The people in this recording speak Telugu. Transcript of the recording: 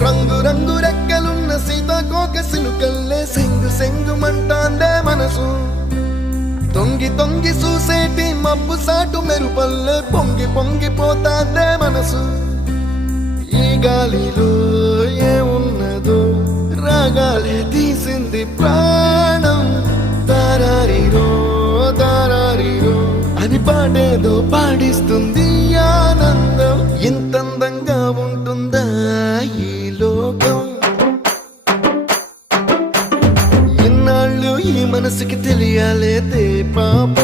రంగు రంగు రెక్కలున్న సీతాకోక సిలుకల్లే సెంగు సెంగు మంటాందే మనసు తొంగి తొంగి చూసేటి మబ్బు సాటు మెరుపల్లే పొంగి పొంగిపోతాందే మనసు ఈ గాలిలో ఏమున్నదో రాగాలే తీసింది ప్రాణం దారారిరో దారారిరో అని పాడేదో పాడిస్తుంది ఆనందం ఇంత అందంగా ఉంటుందా ఈ లోకం ఇన్నాళ్ళు ఈ మనసుకి తెలియాలేదే పాప